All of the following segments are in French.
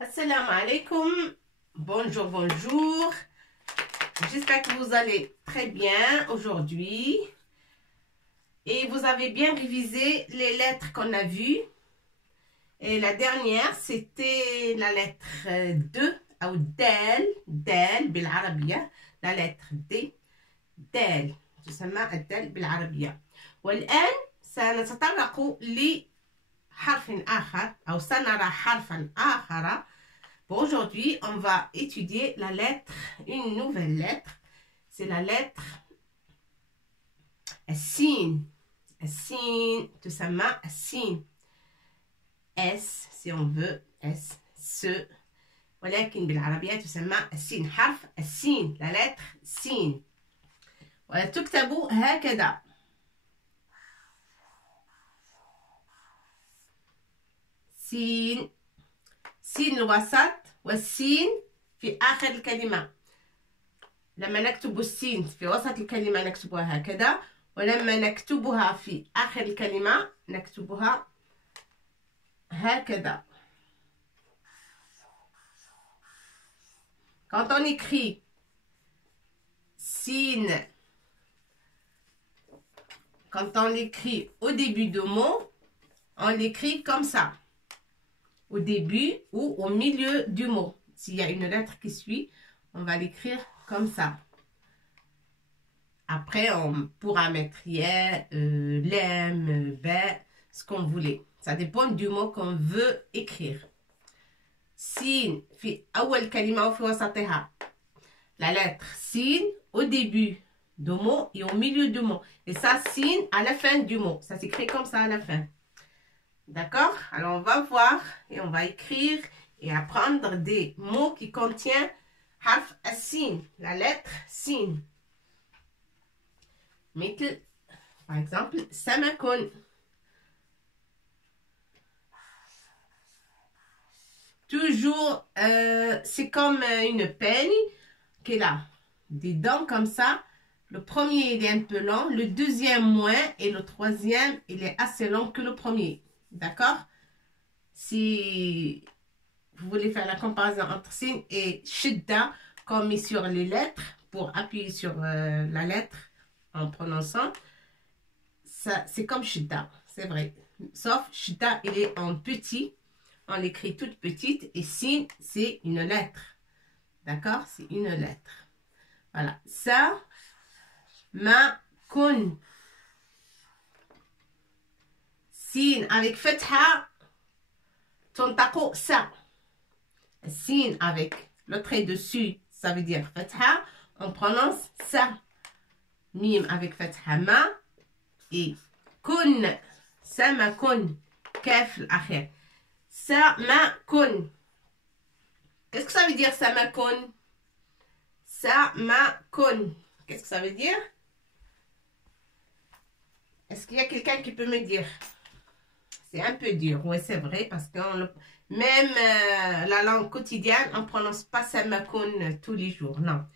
Assalamu alaikum, bonjour, bonjour. J'espère que vous allez très bien aujourd'hui. Et vous avez bien révisé les lettres qu'on a vues. Et la dernière, c'était la lettre 2, ou dal, dal بالعربية, la lettre D, dal, تسمى الدال بالعربية. والآن سنتطرق لحرف آخر أو سنرى حرفا آخر. Pour aujourd'hui, on va étudier la lettre, une nouvelle lettre. C'est la lettre السين. السين تسمى السين. S si on veut, S, ce. ولكن بالعربية تسمى السين. حرف السين, la lettre سين. وتكتب هكذا. سين. سين الوسط والسين في آخر الكلمة. لما نكتب السين في وسط الكلمة نكتبها هكذا، ولما نكتبها في آخر الكلمة نكتبها هكذا. Quand on écrit sin, quand on l'écrit au début de mot, on l'écrit comme ça. Au début ou au milieu du mot. S'il y a une lettre qui suit, on va l'écrire comme ça. Après, on pourra mettre yeah, lem, be, ce qu'on voulait. Ça dépend du mot qu'on veut écrire. Sin, fi awal kalima ou fi wasatiha. La lettre sin au début du mot et au milieu du mot. Et ça, sin à la fin du mot. Ça s'écrit comme ça à la fin. D'accord? Alors, on va voir et on va écrire et apprendre des mots qui contiennent harf as-sin, la lettre sin. مثل, par exemple, samakun. Toujours, c'est comme une peigne qui est là. Des dents comme ça. Le premier, il est un peu long. Le deuxième, moins. Et le troisième, il est assez long que le premier. D'accord? Si vous voulez faire la comparaison entre sin et shidda, comme mis sur les lettres, pour appuyer sur la lettre en prononçant, c'est comme shidda, c'est vrai. Sauf shidda, il est en petit, on l'écrit toute petite, et sin, c'est une lettre. D'accord? C'est une lettre. Voilà. Ça, ma, kun. Sin avec fatha, tontako sa. Sin avec le trait dessus, ça veut dire fatha, on prononce sa. Mim avec fatha ma. Et kun, sa ma kun, kaf l'akhir. Sa ma kun. Qu'est-ce que ça veut dire sa ma kun? Sa ma kun. Qu'est-ce que ça veut dire? Est-ce qu'il y a quelqu'un qui peut me dire? C'est un peu dur, oui c'est vrai, parce que même la langue quotidienne, on ne prononce pas samakun tous les jours, non.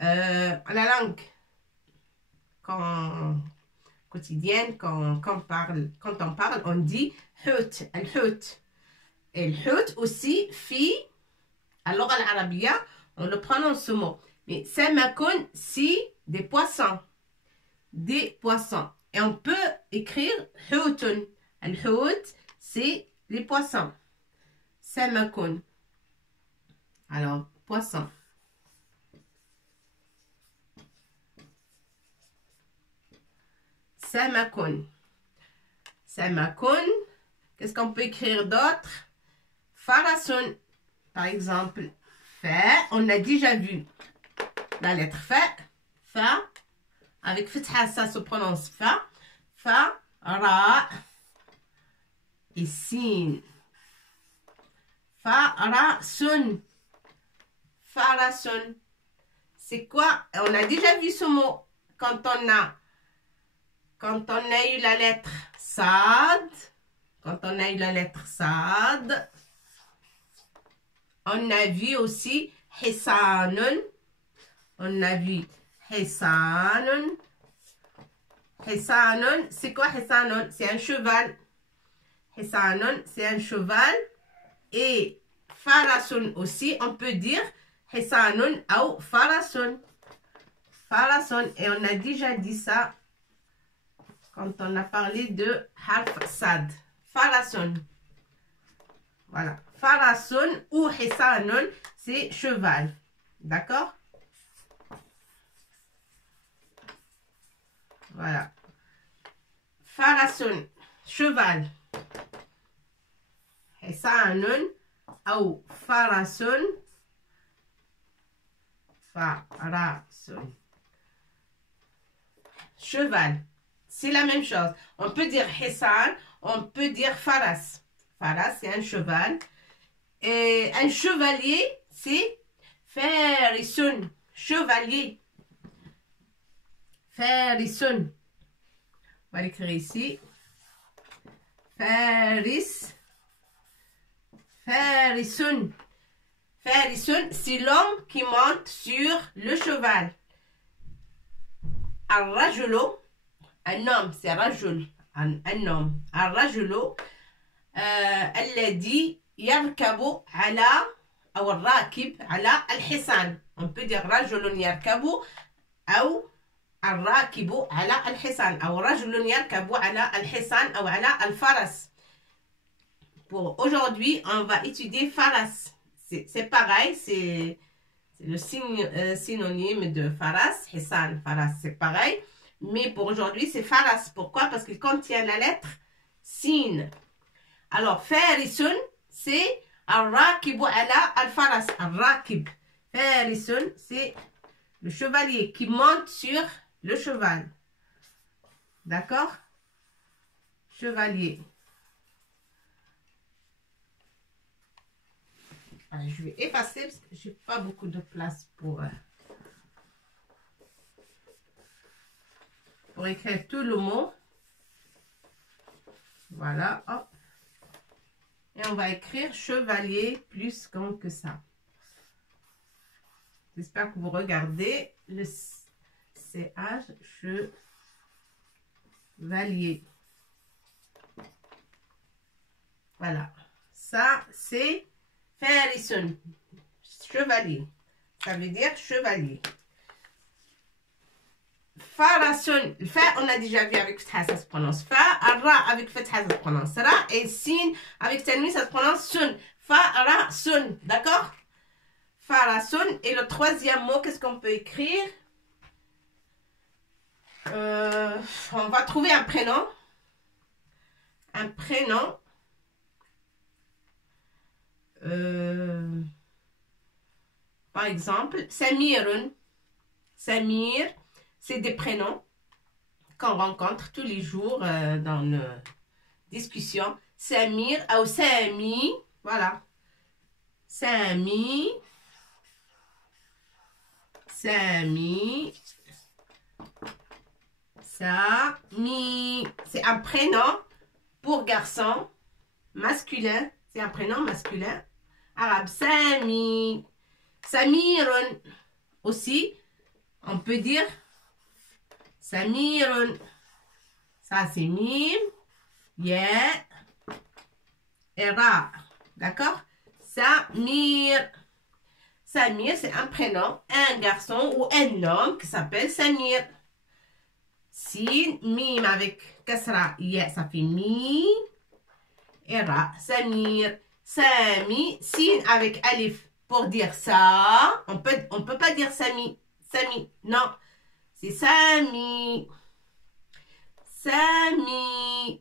La langue quotidienne, quand on parle, on dit hut, al-hut. Et le hut aussi, fi, alors à l'arabia, on le prononce ce mot. Mais samakun, si des poissons. Des poissons. Et on peut écrire hutun. Al-hut, c'est les poissons. Samakun. Alors, poisson. Samakun. Samakun. Qu'est-ce qu'on peut écrire d'autre? Farasun. Par exemple, fa, on a déjà vu la lettre fa. Fa. Avec fatha, ça se prononce fa. Fa, ra. Et sin. Farasun. Farasun. C'est quoi? On a déjà vu ce mot quand on a eu la lettre sad. Quand on a eu la lettre sad. On a vu aussi hisanun. On a vu hisanun. Hisanun, c'est quoi hisanun? C'est un cheval. Hisanun, c'est un cheval. Et Farasun aussi, on peut dire Hisanun ou Farasun. Farasun, et on a déjà dit ça quand on a parlé de Harf Sad. Farasun. Voilà. Farasun ou Hisanun, c'est cheval. D'accord? Voilà. Farasun, cheval. Hisanun ou Farasun. Farasun. Cheval. C'est la même chose. On peut dire Hisan, on peut dire Faras. Faras, c'est un cheval. Et un chevalier, c'est Farisun. Chevalier. Farisun. On va l'écrire ici. Faris. Farisun. Farisun, c'est l'homme qui monte sur le cheval. Al-Rajulo, un homme, c'est Rajul, un homme. Al-Rajulo, الذي يركب على أو الراكب على الحصان. On peut dire رجل يركب أو الراكب على الحصان أو رجل يركب على الحصان أو على الفرس. Pour aujourd'hui, on va étudier faras. C'est pareil, c'est le synonyme de faras. Hisan, faras, c'est pareil. Mais pour aujourd'hui, c'est faras. Pourquoi? Parce qu'il contient la lettre sin. Alors, farisun, c'est al-rakibu ala al-faras. Al-rakib. Farisun, c'est le chevalier qui monte sur le cheval. D'accord? Chevalier. Alors, je vais effacer parce que je n'ai pas beaucoup de place pour écrire tout le mot. Voilà. Hop. Et on va écrire chevalier plus grand que ça. J'espère que vous regardez le CH chevalier. Voilà. Ça, c'est Farisun. Chevalier. Ça veut dire chevalier. Farasun. Le fa, on a déjà vu avec fatha, ça se prononce fa. Ra avec fatha, ça se prononce ra. Et sin avec tanwin, ça se prononce sun. Farasun. D'accord? Farasun. Et le troisième mot, qu'est-ce qu'on peut écrire? On va trouver un prénom. Un prénom. Par exemple, Samirun. Samir, c'est des prénoms qu'on rencontre tous les jours dans nos discussions. Samir ou Sami, voilà. Sami. Sami. Sami. C'est un prénom pour garçon masculin. C'est un prénom masculin. Arabe. Sami. Samirun. Aussi, on peut dire Samirun. Ça, c'est mim, ya et ra. D'accord? Samir. Samir, c'est un prénom, un garçon ou un homme qui s'appelle Samir. Sin, mim avec kasra, ya, ça fait mi. Et ra, Samir. Sami, sin avec alif. Pour dire ça, on peut pas dire Sami. Sami, non. C'est Sami. Sami.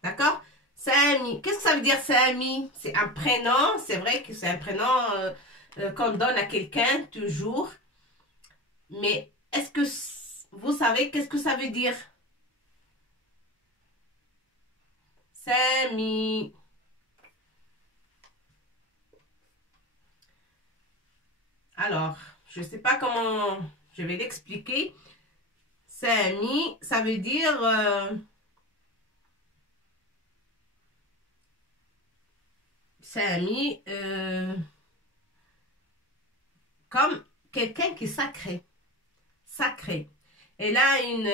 D'accord? Sami. Qu'est-ce que ça veut dire Sami? C'est un prénom. C'est vrai que c'est un prénom qu'on donne à quelqu'un toujours. Mais est-ce que vous savez qu'est-ce que ça veut dire? Sami. Alors, je ne sais pas comment je vais l'expliquer. Sami, ça veut dire Sami, comme quelqu'un qui est sacré. Sacré. Elle a une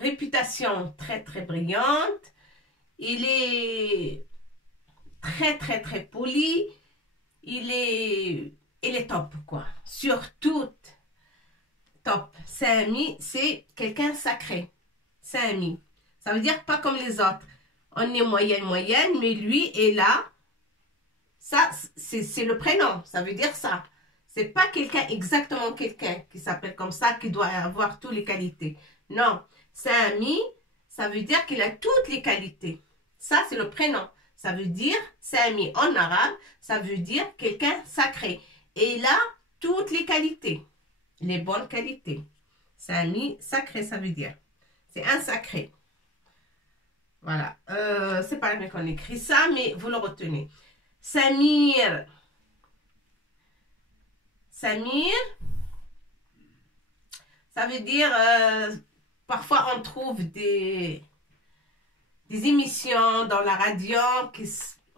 réputation très très brillante. Il est très très très poli. Il est top quoi. Surtout top. Sami, c'est quelqu'un sacré. Sami. Ça veut dire pas comme les autres. On est moyenne, mais lui est là. Ça, c'est le prénom. Ça veut dire ça. C'est pas quelqu'un, exactement quelqu'un qui s'appelle comme ça, qui doit avoir toutes les qualités. Non. Sami, ça veut dire qu'il a toutes les qualités. Ça, c'est le prénom. Ça veut dire, Sami en arabe, ça veut dire quelqu'un sacré. Et il a toutes les qualités. Les bonnes qualités. Sami, sacré, ça veut dire. C'est un sacré. Voilà. C'est pas vrai qu'on écrit ça, mais vous le retenez. Samir. Samir, ça veut dire, parfois on trouve des émissions dans la radio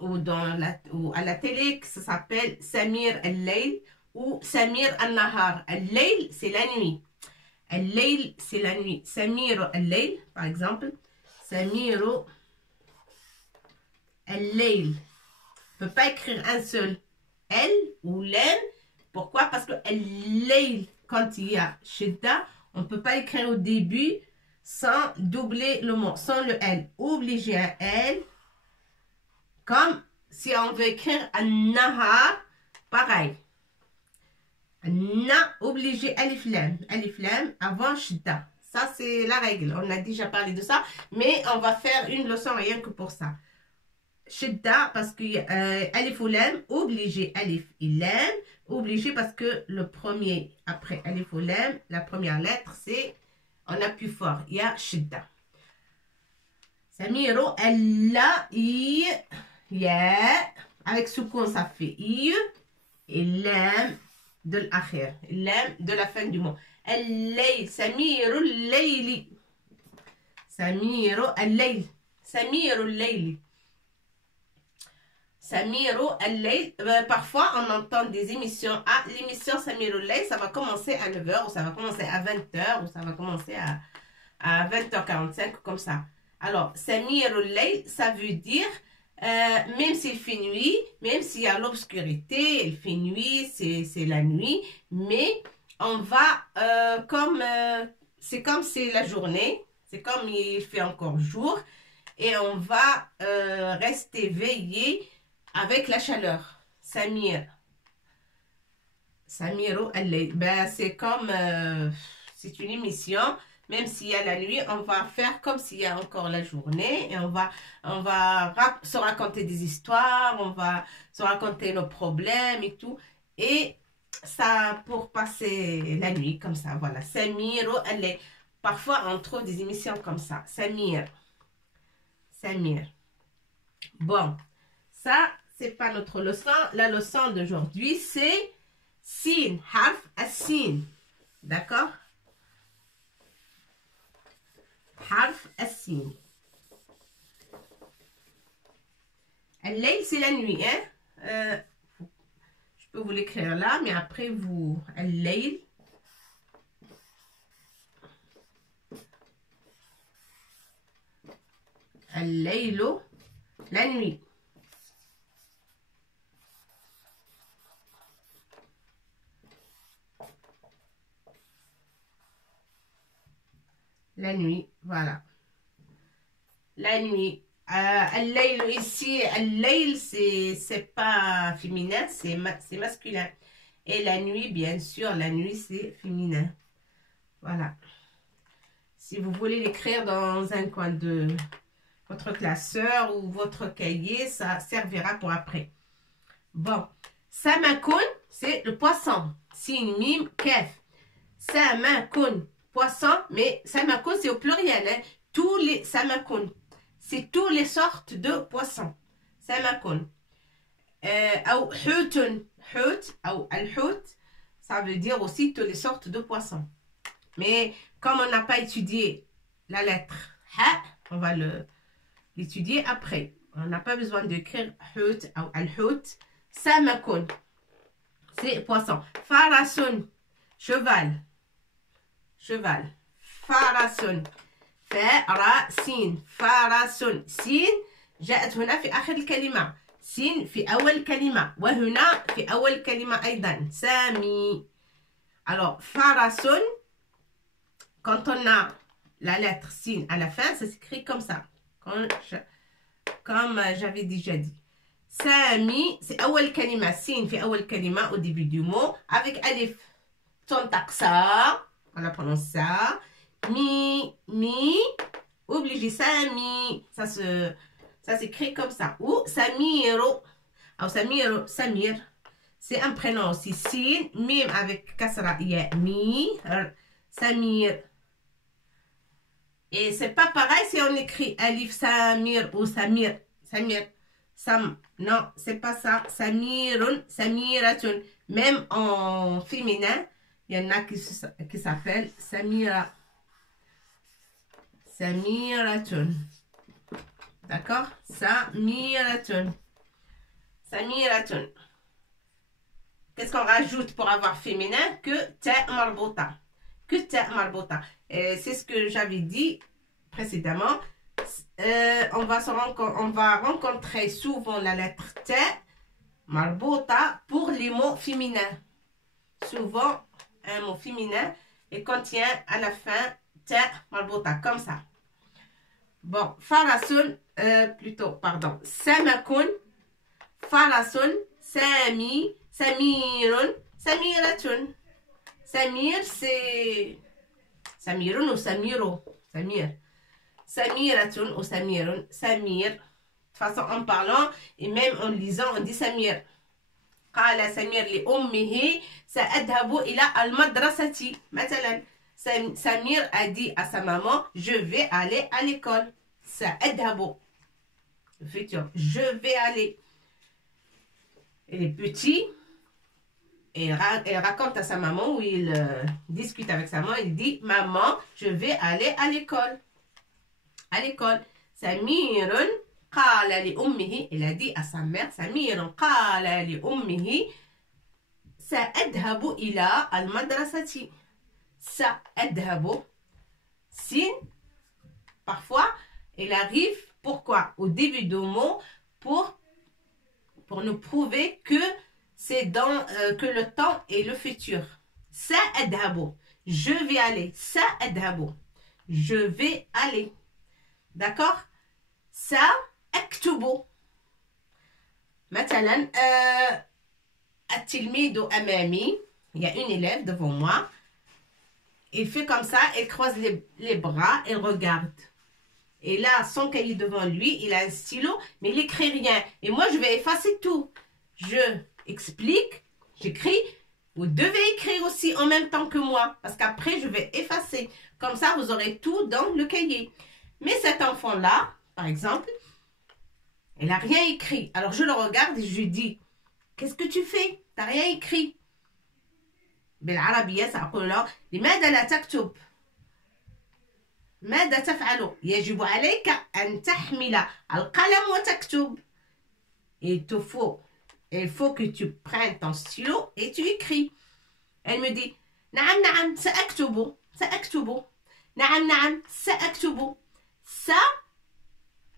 ou à la télé qui s'appelle Samir al-Layl ou Samir al-Nahar. Al-Layl, c'est la nuit. Al-Layl, c'est la nuit. Samir al-Layl, par exemple. Samir al-Layl. On ne peut pas écrire un seul L ou l'N. Pourquoi? Parce que al-Layl, quand il y a shidda, on ne peut pas écrire au début sans doubler le mot, sans le L. Obligé un L. Comme si on veut écrire an-nahar, pareil. Na, obligé alif lam. Alif lam avant shidda. Ça, c'est la règle. On a déjà parlé de ça. Mais on va faire une leçon rien que pour ça. Shidda, parce que alif ou lam, obligé alif et lam. Obligé parce que le premier, après alif ou lam, la première lettre, c'est, on appuie fort. Il y a shidda. Samiro, alla, i, ya. Avec soukoun, ça fait i. Et lam de l'akhir. Lam de la fin du mot. Al-layl. Samiro al-layli. Samiro al-layl. Samiro al-layli. Samiro al-layl. Parfois, on entend des émissions. Ah, l'émission Samiro al-layl, ça va commencer à 9h, ou ça va commencer à 20h, ou ça va commencer à 20h45, comme ça. Alors, Samiro al-layl, ça veut dire, même s'il fait nuit, même s'il y a l'obscurité, il fait nuit, c'est la nuit, mais on va, c'est comme c'est la journée, c'est comme il fait encore jour, et on va rester veillé avec la chaleur. Samir. Samiro al-layl. Ben, c'est comme, c'est une émission, même s'il y a la nuit, on va faire comme s'il y a encore la journée, et on va se raconter des histoires, on va se raconter nos problèmes et tout, et ça pour passer la nuit comme ça, voilà. Samiro al-layl. Parfois, on trouve des émissions comme ça. Samir. Samir. Bon, ça, c'est pas notre leçon. La leçon d'aujourd'hui, c'est sin, harf as-sin. D'accord? Harf as-sin. Al-layl, c'est la nuit, hein? Je peux vous l'écrire là, mais après, vous... Al-layl. Al-laylo, la nuit. La nuit, voilà. La nuit. Al-layl ici, al-layl, c'est pas féminin, c'est masculin. Et la nuit, bien sûr, la nuit, c'est féminin. Voilà. Si vous voulez l'écrire dans un coin de votre classeur ou votre cahier, ça servira pour après. Bon. Samakun, c'est le poisson. Sin, mim, kef. Samakun, poisson, mais samakun, c'est au pluriel. Hein. Tous les samakun, c'est toutes les sortes de poissons. Samakun. Ou hutun, hut, ou al-hut, ça veut dire aussi toutes les sortes de poissons. Mais comme on n'a pas étudié la lettre ha, on va l'étudier après. On n'a pas besoin d'écrire hut ou al-hut. Samakun, c'est poisson. Farasun, cheval. Cheval. Farasun. فارسين. فارسون. سين جاءت هنا في آخر الكلمة. سين في أول كلمة وهنا في أول كلمة أيضا سامي. Alors فرس, quand on a la lettre sin à la fin, ça s'écrit comme ça, comme j'avais déjà dit. Sami, c'est أول كلمة, sin في أول كلمة au début du mot avec alif. Tontaxa, on la prononce ça. Mi, obligé, Sami, ça s'écrit comme ça. Ou Samiro, ou Samir, c'est un prénom aussi. Sin, mim avec kasra, ya, mi, Samir. Et c'est pas pareil si on écrit alif Samir ou Samir. Sam, non, c'est pas ça. Samirun, Samiratun. Même en féminin, il y en a qui s'appellent Samira. Samiratun. D'accord? Samiratun. Samiratun. Qu'est-ce qu'on rajoute pour avoir féminin? Que ta marbota. Que ta marbota. C'est ce que j'avais dit précédemment. On va rencontrer souvent la lettre T marbota pour les mots féminins. Souvent, un mot féminin et contient à la fin T marbota, comme ça. Bon, farasun, pardon, samakun, farasun, sami, samirun, samiratun. Samir, c'est samirun ou samiro, samir. Samiratun ou samirun, samir. De toute façon, en parlant et même en lisant, on dit samir. قال سمير لأمه سأذهب إلى المدرسة مثلا. Samir a dit à sa maman, je vais aller à l'école. سأذهب. Le futur, je vais aller. Et les petits, et raconte à sa maman, où il discute avec sa maman, il dit, maman, je vais aller à l'école. À l'école. Samirun qala li ummihi, il a dit à sa mère, Samirun qala li ummihi, sa'adhabu ila al-madrasati. Sa'adhabu. Sin, parfois, il arrive, pourquoi? Au début du mot, pour nous prouver que c'est que le temps est le futur. Sa'adhabu. Je vais aller. Sa'adhabu. Je vais aller. D'accord? سأكتب. مثلا التلميذ أمامي. Il y a une élève devant moi. Il fait comme ça, il croise les bras, il regarde. Et là, son cahier devant lui, il a un stylo, mais il n'écrit rien. Et moi, je vais effacer tout. Je explique, j'écris. Vous devez écrire aussi en même temps que moi, parce qu'après, je vais effacer. Comme ça, vous aurez tout dans le cahier. Mais cet enfant-là, par exemple, il n'a rien écrit. Alors, je le regarde et je lui dis, qu'est-ce que tu fais? Tu n'as rien écrit. بالعربية سأقول له لماذا لا تكتب؟ ماذا تفعل؟ يجب عليك أن تحمل القلم وتكتب. Il faut que tu prennes ton stylo et tu écris. Elle me dit نعم نعم سأكتب سأكتب نعم نعم سأكتب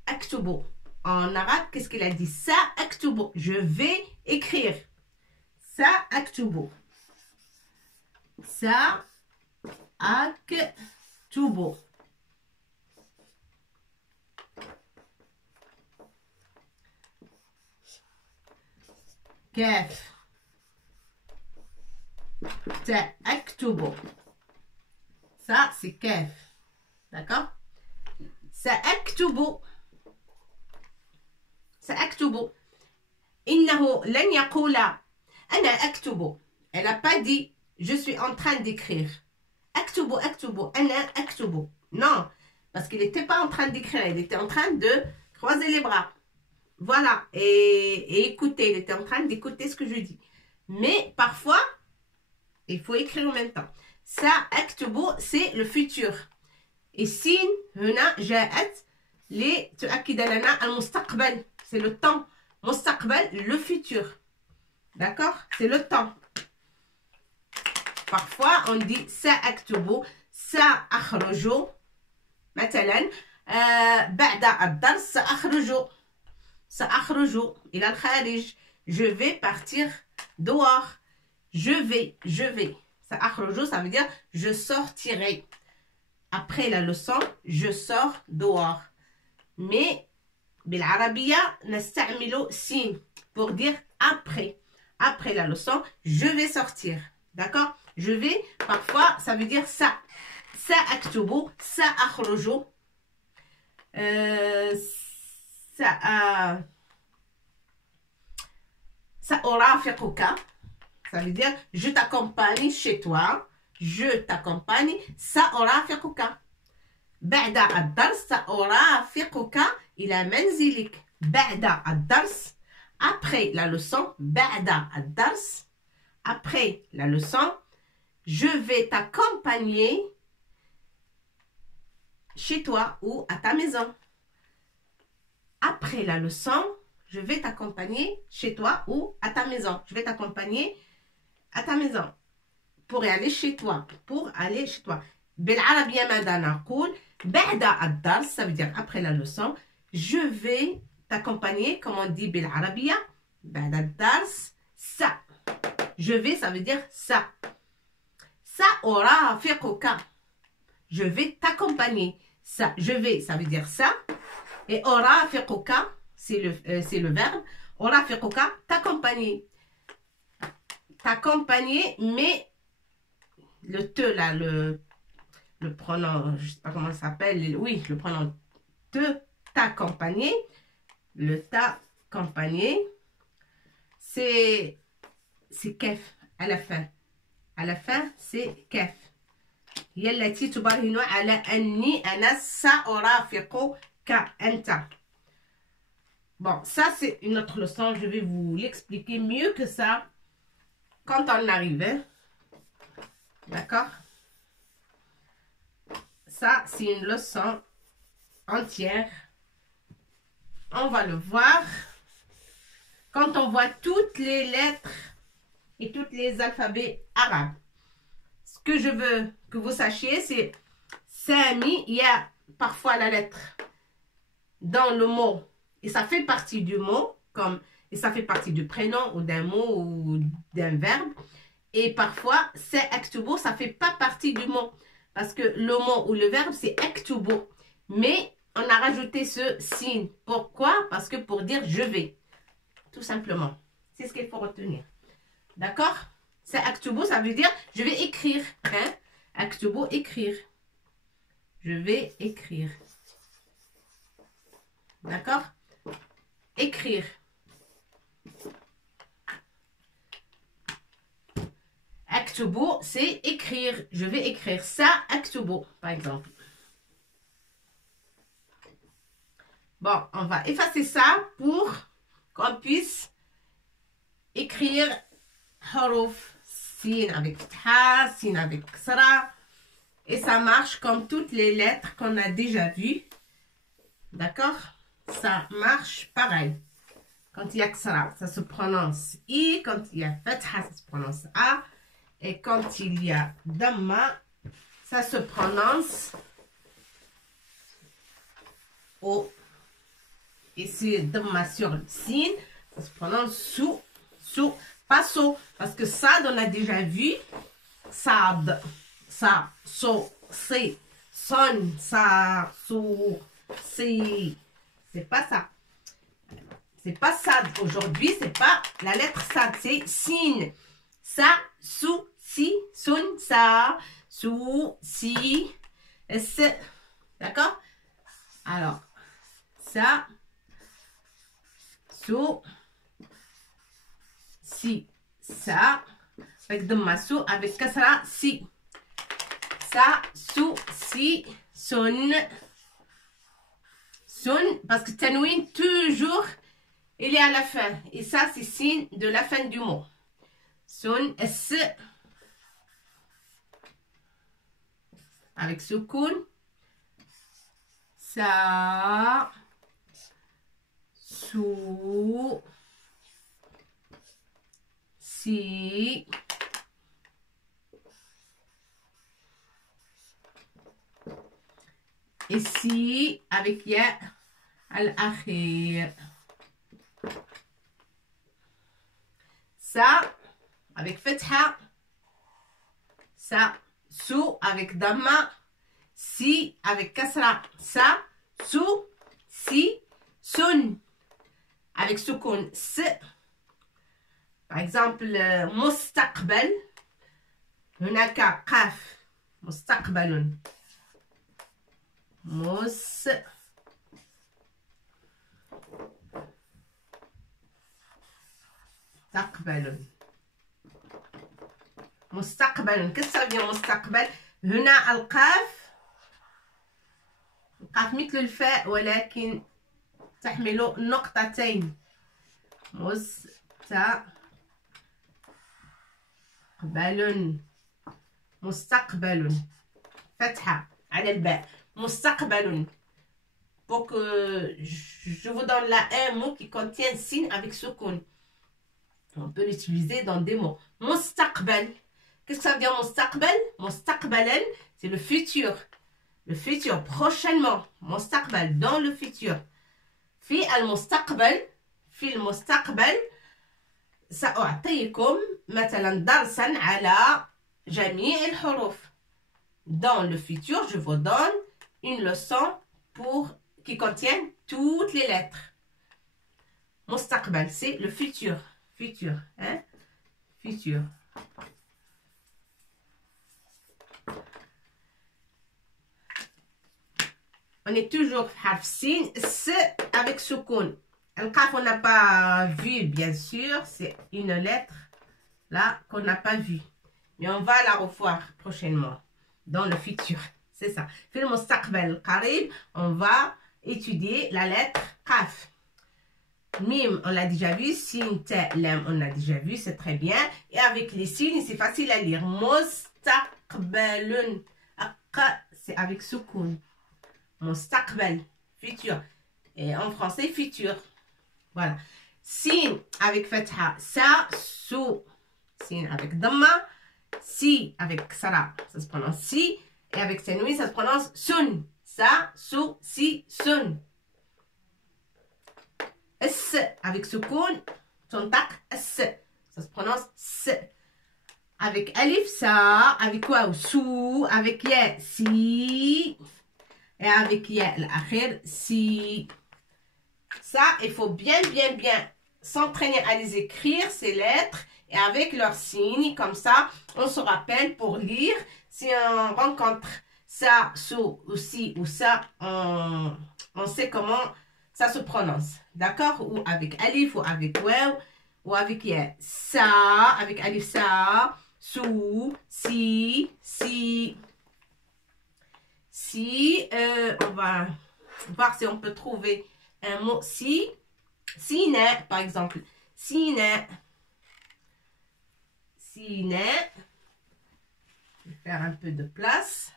سأكتب. En arabe, qu'est-ce qu'il a dit? سأكتب. Je vais écrire. سأكتب. سأكتب. كاف. سأكتب. Ça, c'est كاف. D'accord? سأكتب. سأكتب. إنه لن يقول أنا أكتب. Elle n'a pas dit je suis en train d'écrire. أكتب أكتب أنا أكتب. Non, parce qu'il n'était pas en train d'écrire, il était en train de croiser les bras. Voilà, et écouter, il était en train d'écouter ce que je dis. Mais parfois, il faut écrire en même temps. سأكتب, c'est le futur. Et sin, هنا جاءت لتؤكد لنا المستقبل. C'est le temps. مستقبل, le futur. D'accord? C'est le temps. Parfois, on dit سأكتب, سأخرج. مثلا بعد الدرس سأخرج. سأخرج إلى الخارج. Je vais partir dehors. Je vais. سأخرج, ça veut dire je sortirai. Après la leçon, je sors dehors. Mais بالعربية نستعمل سين pour dire après. Après la leçon, je vais sortir. D'accord? Je vais, parfois, ça veut dire ça. سأكتب, سأخرج. سأرافقك. Ça veut dire je t'accompagne chez toi. Je t'accompagne. سأرافقك. بعد الدرس سأرافقك إلى منزلك. بعد الدرس. Après la leçon. بعد الدرس. Après la leçon. Je vais t'accompagner chez toi ou à ta maison. Après la leçon, je vais t'accompagner chez toi ou à ta maison. Je vais t'accompagner à ta maison. Pour aller chez toi. Pour aller chez toi. بالعربية ماذا نقول؟ بعد الدرس, ça veut dire après la leçon. Je vais t'accompagner, comme on dit بالعربية. بعد الدرس. Ça. Je vais, ça veut dire ça. سأرافقك. Je vais t'accompagner. Ça, je vais, ça veut dire ça. Et أرافقك, c'est le verbe. أرافقك, t'accompagner. T'accompagner, mais le te là, le pronom, je ne sais pas comment ça s'appelle. Oui, le pronom te, t'accompagner. Le t'accompagner, c'est kef à la fin. À la fin, c'est kef. هي التي تبرهن على أني أنا سأرافقك أنت. Bon, ça c'est une autre leçon. Je vais vous l'expliquer mieux que ça quand on arrive. D'accord? Ça, c'est une leçon entière. On va le voir quand on voit toutes les lettres et tous les alphabets arabes. Ce que je veux que vous sachiez, c'est Sami, il y a parfois la lettre dans le mot. Et ça fait partie du mot, et ça fait partie du prénom ou d'un mot ou d'un verbe. Et parfois, c'est aktubo, ça fait pas partie du mot. Parce que le mot ou le verbe, c'est aktubo. Mais on a rajouté ce signe. Pourquoi? Parce que pour dire je vais. Tout simplement. C'est ce qu'il faut retenir. D'accord? C'est aktubo, ça veut dire je vais écrire. Hein? Aktubo, écrire. Je vais écrire. D'accord? Écrire. Aktubo, c'est écrire. Je vais écrire ça, aktubo, par exemple. Bon, on va effacer ça pour qu'on puisse écrire haruf, sin avec ta, sin avec ksra. Et ça marche comme toutes les lettres qu'on a déjà vues. D'accord? Ça marche pareil. Quand il y a ksra, ça se prononce i. Quand il y a fatha, ça se prononce a. Et quand il y a damma, ça se prononce o. Et c'est damma sur le sin, ça se prononce sou, sou, pas so. Parce que sad, on a déjà vu. Sad, sa, so, si, son, sa, so, si. C'est pas ça. C'est pas sad. Aujourd'hui, c'est pas la lettre sad, c'est sin. Sa, sou, si, sun, sa, sou, si, s. D'accord? Alors, ça, sou, si, ça, avec damma sou, avec kasra, si. Ça, sou, si, sun. Sun, parce que tanwin, toujours, il est à la fin. Et ça, c'est signe de la fin du mot. Sun, s. Avec soukoun. Ça. Sou. Si. Et si, avec ya al-akhir. ça avec Fetha, ça, sou avec Dhamma, si avec Kasra, ça, sou, si, sun avec Sukun, s. Par exemple, Mustaqbal, هناك قاف مستقبل مستقبل كيف صار مستقبل هنا القاف مثل الفاء ولكن تحمل نقطتين مستقبل فتحة على الباء مستقبل. Pour que je vous donne là un mot qui contient sin avec sukun. On peut l'utiliser dans des mots. Mustaqbal. Qu'est-ce que ça veut dire mustaqbal? Mustaqbalan, c'est le futur. Le futur, prochainement. Mustaqbal, dans le futur. في المستقبل سأعطيكم مثلا درسا على جميع الحروف. Dans le futur, je vous donne une leçon qui contient toutes les lettres. Mustaqbal, c'est le futur. Futur, hein? Futur. On est toujours harf sin, s avec sukun. Le kaf, on n'a pas vu, bien sûr. C'est une lettre là qu'on n'a pas vue. Mais on va la revoir prochainement, dans le futur. C'est ça. Fil mustaqbal qarib, on va étudier la lettre kaf. Mim, on l'a déjà vu. Sin, ta, lam, on l'a déjà vu. C'est très bien. Et avec les signes, c'est facile à lire. Mustaqbalun. C'est avec sukun. Mustaqbal, futur. Et en français, futur. Voilà. Sin avec fatha, sa, sou. Sin avec dhamma. Si avec sara, ça se prononce si. Et avec senui, ça se prononce sun. Sa, sou, si, sun. S avec sukun, tontak, s. Ça se prononce s. Avec alif, sa. Avec quoi? Sou. Avec ya, si. Et avec ya, l'akhir, si. Ça, il faut bien s'entraîner à les écrire, ces lettres, et avec leurs signes. Comme ça, on se rappelle pour lire. Si on rencontre ça, sou, ou si, ou ça, on sait comment ça se prononce. D'accord? Ou avec alif, ou avec waw, ou avec ya. Ça, avec alif, ça, sou, si, si. Si, on va voir si on peut trouver un mot si. Sine, par exemple. Sine. Sine. Je vais faire un peu de place.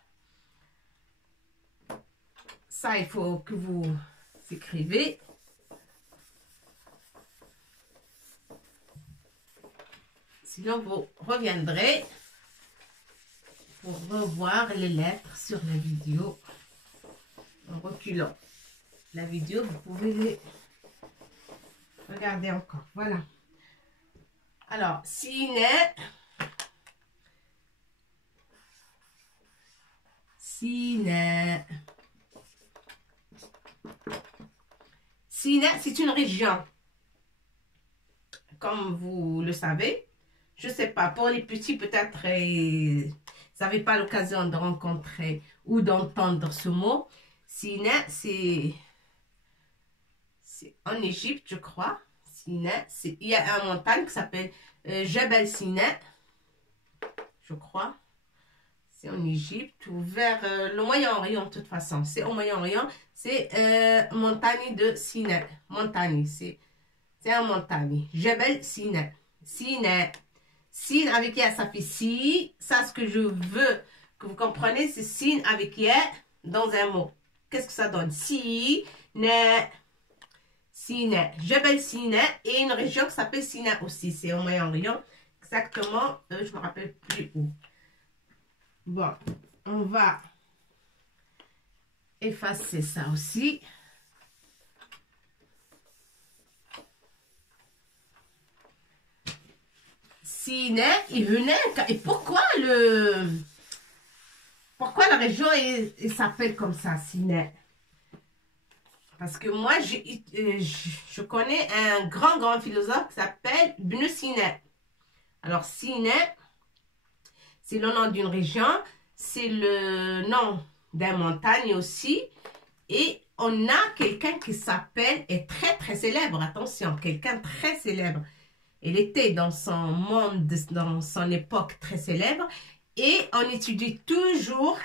Ça, il faut que vous écrivez. Sinon, vous reviendrez pour revoir les lettres sur la vidéo. En reculant la vidéo, vous pouvez les regarder encore. Voilà. Alors, sine. Sine. Sine, c'est une région. Comme vous le savez. Je ne sais pas, pour les petits, peut-être, ils n'avaient pas l'occasion de rencontrer ou d'entendre ce mot. Sine, c'est en Égypte, je crois. Sine, il y a une montagne qui s'appelle Jebel Sine, je crois. C'est en Égypte ou vers le Moyen-Orient, de toute façon. C'est au Moyen-Orient. C'est montagne de Sine. Montagne, c'est un montagne. Jebel Sine. Sine. Sin avec ya, ça fait si. Ça, ce que je veux que vous compreniez, c'est sin avec ya dans un mot. Qu'est-ce que ça donne? Si, ne, Sina. Jebel Sina et une région qui s'appelle Sina aussi. C'est au Moyen-Orient. Exactement, je ne me rappelle plus où. Bon, on va effacer ça aussi. Sine et Hunenka. Et pourquoi la région s'appelle comme ça, Sine? Parce que moi, je connais un grand philosophe qui s'appelle Ibn Sina. Alors, Sina, c'est le nom d'une région, c'est le nom d'une montagne aussi. Et on a quelqu'un qui s'appelle, est très célèbre, attention, quelqu'un très célèbre. Il était dans son monde, dans son époque très célèbre. Et on étudie toujours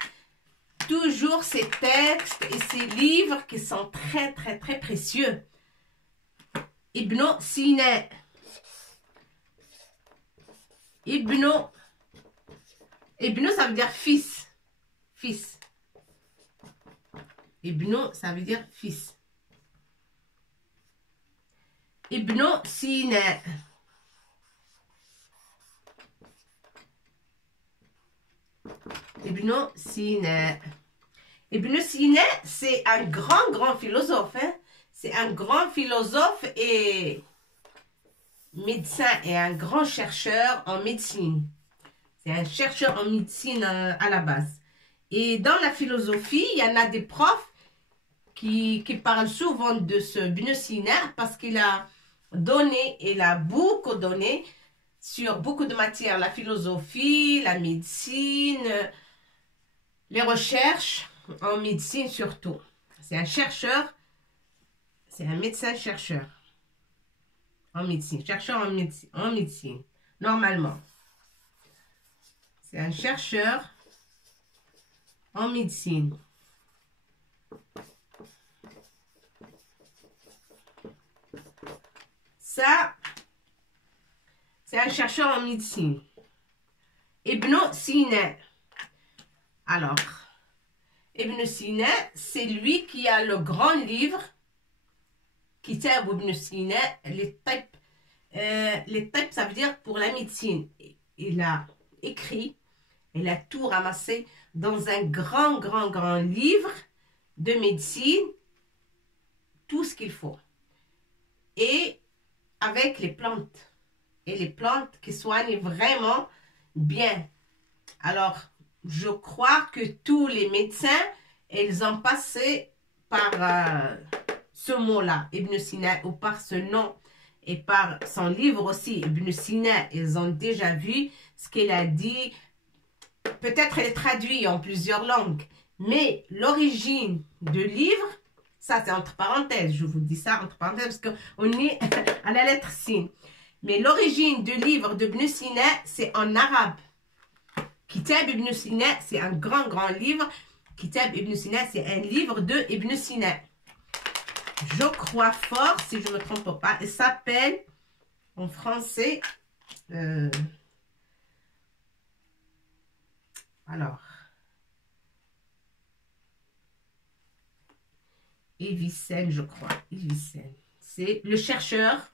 ces textes et ces livres qui sont très précieux. Ibn Sina. Ibn, ça veut dire fils. Fils. Ibn, ça veut dire fils. Ibn Sina. Ibn Sina. Ibn Sina, c'est un grand philosophe. Hein? C'est un grand philosophe et médecin et un grand chercheur en médecine. C'est un chercheur en médecine à la base. Et dans la philosophie, il y en a des profs qui parlent souvent de ce Ibn Sina parce qu'il a donné, il a beaucoup donné sur beaucoup de matières. La philosophie, la médecine, les recherches en médecine surtout. C'est un chercheur, c'est un médecin-chercheur en médecine, chercheur en médecine, normalement. C'est un chercheur en médecine. Ça, c'est un chercheur en médecine. Ibn Sina. Alors, Ibn Sina, c'est lui qui a le grand livre, Kitab Ibn Sina, les types, ça veut dire pour la médecine. Il a écrit, il a tout ramassé dans un grand livre de médecine, tout ce qu'il faut. Et avec les plantes. Et les plantes qui soignent vraiment bien. Alors, je crois que tous les médecins, ils ont passé par ce mot-là, Ibn Sina, ou par ce nom, et par son livre aussi, Ibn Sina. Ils ont déjà vu ce qu'il a dit. Peut-être il est traduit en plusieurs langues, mais l'origine du livre, ça c'est entre parenthèses, je vous dis ça entre parenthèses, parce qu'on est à la lettre Sin. Mais l'origine du livre d'Ibn Sina, c'est en arabe. Kitab Ibn Sina, c'est un grand livre. Kitab Ibn Sina, c'est un livre de Ibn Sina. Je crois fort, si je ne me trompe pas, il s'appelle en français... alors... Evicen, je crois. Evicen. C'est le chercheur,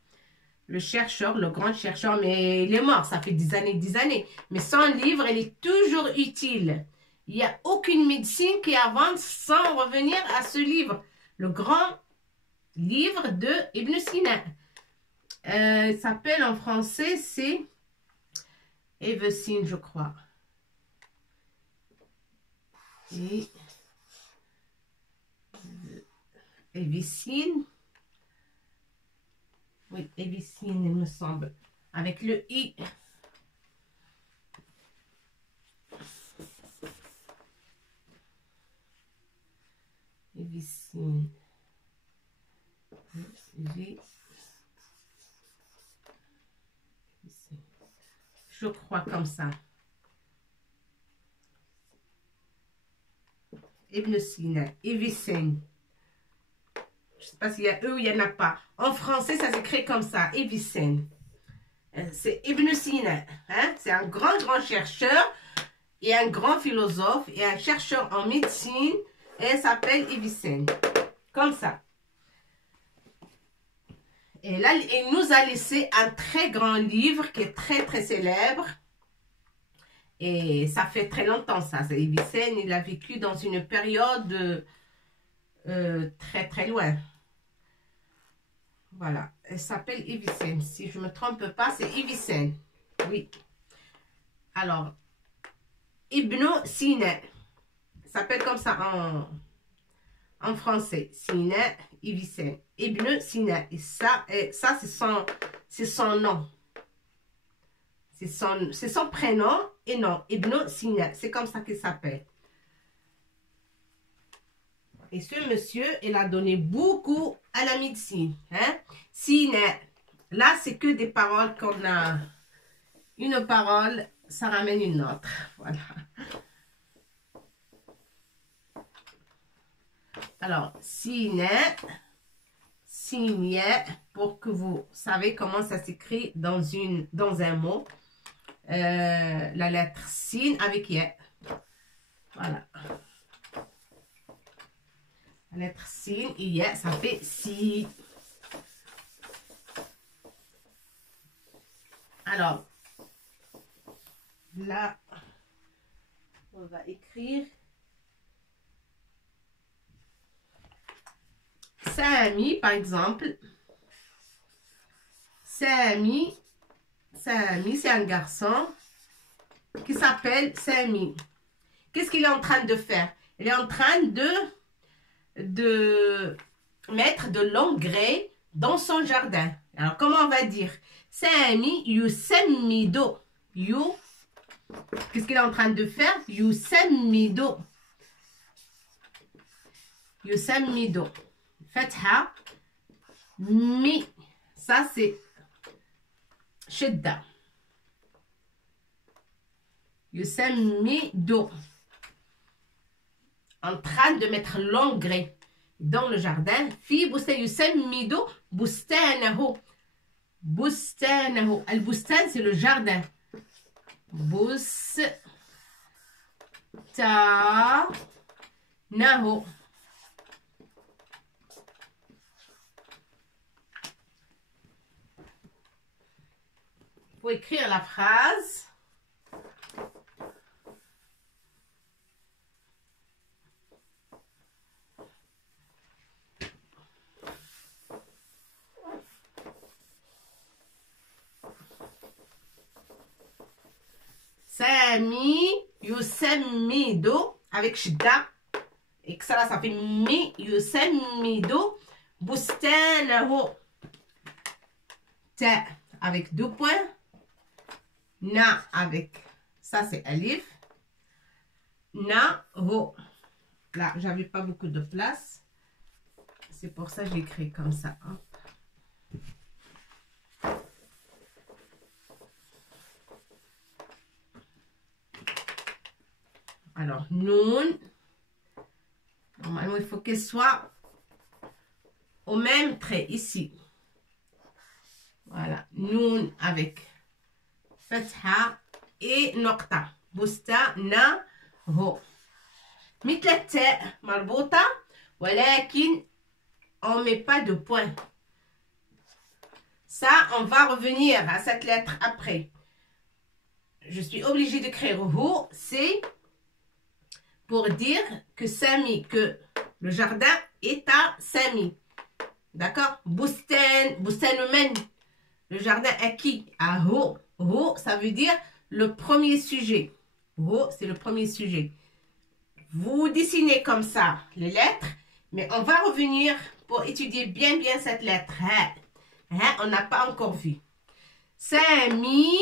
le grand chercheur, mais il est mort, ça fait des années. Mais son livre, il est toujours utile. Il n'y a aucune médecine qui avance sans revenir à ce livre. Le grand livre de Ibn Sina. Il s'appelle en français, c'est Evicen, je crois. Et... Evicen. Oui, Evicen, il me semble. Avec le I. Evicen. Je crois comme ça. Ibn Sina. Evicen. Je ne sais pas s'il y a eux ou il n'y en a pas. En français, ça s'écrit comme ça, Evicen. C'est Ibn Sina. Hein? C'est un grand chercheur et un grand philosophe et un chercheur en médecine. Et il s'appelle Evicen. Comme ça. Et là, il nous a laissé un très grand livre qui est très célèbre. Et ça fait très longtemps ça. Evicen, il a vécu dans une période... très loin. Voilà. Elle s'appelle Evicen. Si je ne me trompe pas, c'est Evicen. Oui. Alors, Ibn Sina. Ça s'appelle comme ça en français. Sina, Ibn Ibn Sina. Et ça c'est son nom. C'est son prénom et nom. Ibn Sina. C'est comme ça qu'il s'appelle. Et ce monsieur, il a donné beaucoup à la médecine. Hein? Sina. Là, c'est que des paroles qu'on a. Une parole, ça ramène une autre. Voilà. Alors, Sina. Signe, pour que vous savez comment ça s'écrit dans un mot. La lettre sin avec ye. Voilà. La lettre sin et ye, ça fait si. Alors, là, on va écrire Sami, par exemple. Sami, c'est un garçon qui s'appelle Sami. Qu'est-ce qu'il est en train de faire? Il est en train de mettre de l'engrais dans son jardin. Alors, comment on va dire? Sami yusemmido. Qu'est-ce qu'il est en train de faire? Yusemmido. Yusemmido. Fatha. Mi. Ça, c'est shidda. Yusemmido. En train de mettre l'engrais dans le jardin. Fi bustan yusemmido bustanahu. Bustanahu. Al-bustan, c'est le jardin. Bustanahu. Il faut écrire la phrase. Sami yusemmido avec shidda. Et que ça fait mi yusemmido bustanahu. Ta avec 2 points. Na avec, ça c'est alif. Na ho. Là, j'avais pas beaucoup de place. C'est pour ça que j'ai écrit comme ça. Hein. Alors, noun. Normalement, il faut qu'elle soit au même trait ici. Voilà. Noun avec fatha et nokta. Busta na ho. مثل التاء مربوطة ولكن on met pas de point. Ça, on va revenir à cette lettre après. Je suis obligée d'écrire hu, c'est pour dire que Sami, que le jardin est à Sami. D'accord? Bustan, bustanumen. Le jardin à qui? À hu. Hu, ça veut dire le premier sujet. Hu, c'est le premier sujet. Vous dessinez comme ça les lettres, mais on va revenir pour étudier bien cette lettre. On n'a pas encore vu. Sami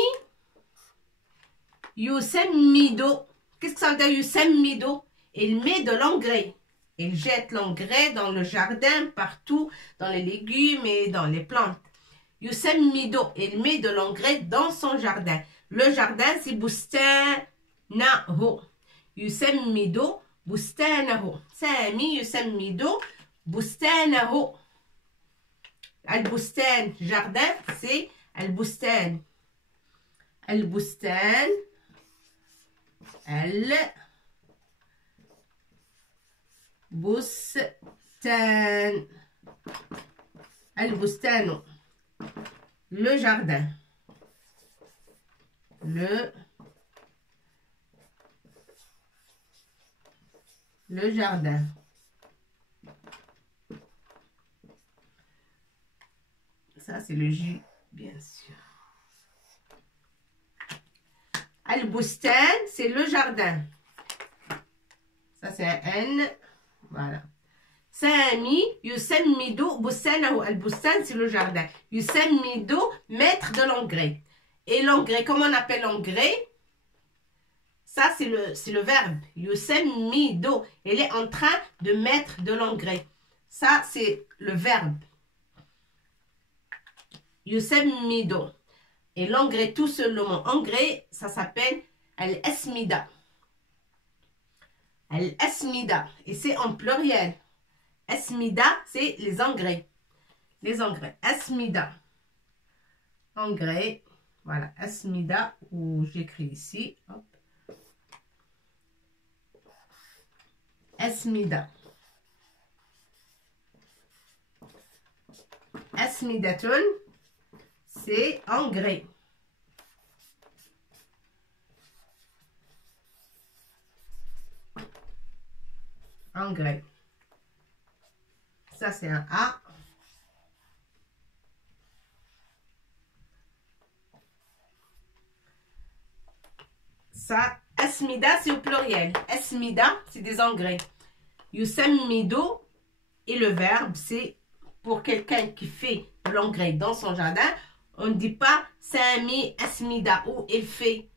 yusemmido. Qu'est-ce que ça veut dire yusemmido? Il met de l'engrais. Il jette l'engrais dans le jardin, partout, dans les légumes et dans les plantes. Yusemmido. Il met de l'engrais dans son jardin. Le jardin, c'est bustanahu. يسمد بستانه سامي يسمد بستانه البستان jardin c'est البستان البستان البستان البستان le jardin le jardin. Ça, c'est le jus, bien sûr. Al-Bustan, c'est le jardin. Ça, c'est un N. Voilà. Sami yusammidu bustanahu. Al-Bustan, c'est le jardin. Yusammidu, mettre de l'engrais. Et l'engrais, comment on appelle l'engrais? Ça, c'est le verbe. Yusammidu. Elle est en train de mettre de l'engrais. Ça, c'est le verbe. Yusammidu. Et l'engrais, tout seul, le mot engrais, ça s'appelle al-asmida. Al-asmida. Et c'est en pluriel. Asmida, c'est les engrais. Les engrais. Asmida. Engrais. Voilà. Asmida, ou j'écris ici. Hop. Asmida. Asmidatun, c'est engrais. Engrais. Ça, c'est un A. Ça, asmida, c'est au pluriel. Asmida, c'est des engrais. Yusammidu, et le verbe, c'est pour quelqu'un qui fait l'engrais dans son jardin. On ne dit pas Sami asmida ou il fait.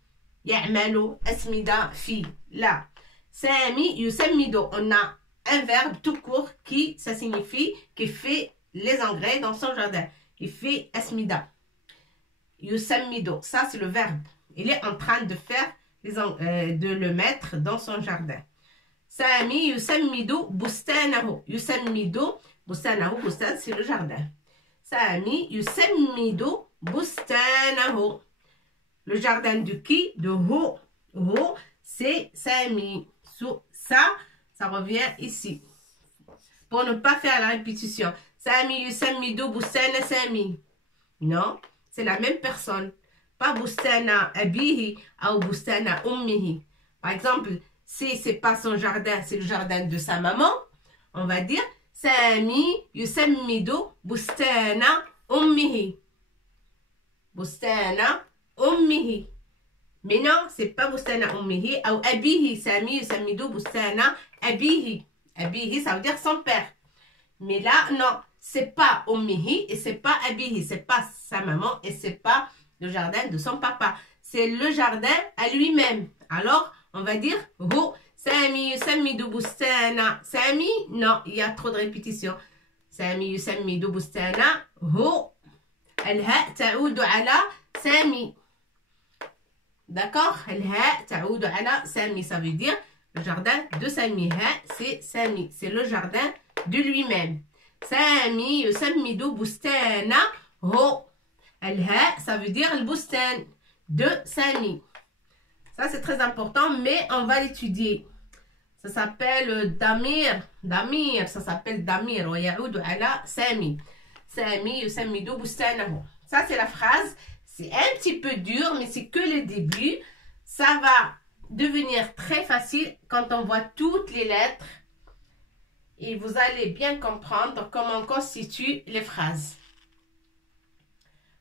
Ya'malu asmida fi. Là. Sami yusammidu. On a un verbe tout court qui, ça signifie qu'il fait les engrais dans son jardin. Il fait asmida. Yusammidu. Ça, c'est le verbe. Il est en train de faire de le mettre dans son jardin. Sami yusammidu bustanahu. Yusammidu, bustanahu, bustan, c'est le jardin. Sami yusammidu bustanahu. Le jardin de qui? De Hu. Hu, c'est Sami. Ça revient ici. Pour ne pas faire la répétition. Sami yusammidu bustana Sami. Non, c'est la même personne. Pas bustana abihi ou bustana ummihi. Par exemple, si c'est pas son jardin, c'est le jardin de sa maman, on va dire Sami yusammidu bustana ummihi. Bustana ummihi. Mais non, c'est pas bustana ummihi ou abihi. Sami yusammidu bustana abihi. Abihi, ça veut dire son père. Mais là, non, c'est pas ummihi et c'est pas abihi. C'est pas sa maman et c'est pas le jardin de son papa. C'est le jardin à lui-même. Alors, on va dire Hu. Sami yusammidu bustana. Sami, non, il y a trop de répétitions. Sami yusammidu bustana. Hu. Al-ha ta'udu ala Sami. D'accord? Al-ha ta'udu ala Sami. Ça veut dire le jardin de Sami. Ha, c'est Sami. C'est le jardin de lui-même. Sami yusammidu bustana. Hu. Al-ha, ça veut dire le bustan de Sami. Ça, c'est très important, mais on va l'étudier. Ça s'appelle Damir. Damir, ça s'appelle Damir. Wa ya'udu ala Sami. Sami yusammidu bustanahu. Ça, c'est la phrase. C'est un petit peu dur, mais c'est que le début. Ça va devenir très facile quand on voit toutes les lettres. Et vous allez bien comprendre comment on constitue les phrases.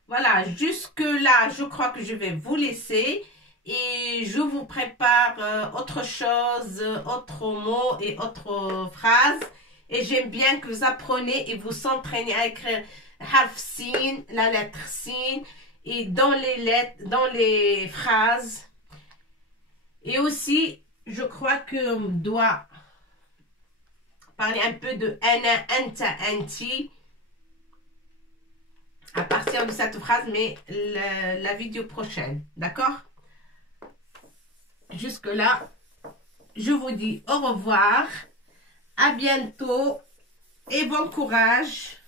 Voilà, jusque-là, je crois que je vais vous laisser. Et je vous prépare autre chose, autres mots et autres phrases. Et j'aime bien que vous appreniez et vous entraînez à écrire harf sin, la lettre sin, et dans les lettres, dans les phrases. Et aussi, je crois qu'on doit parler un peu de ana, anta, anti à partir de cette phrase, mais la vidéo prochaine. D'accord? Jusque-là, je vous dis au revoir, à bientôt et bon courage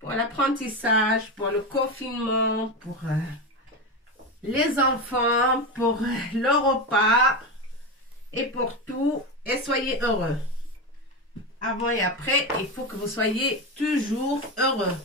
pour l'apprentissage, pour le confinement, pour les enfants, pour le repas et pour tout. Et soyez heureux. Avant et après, il faut que vous soyez toujours heureux.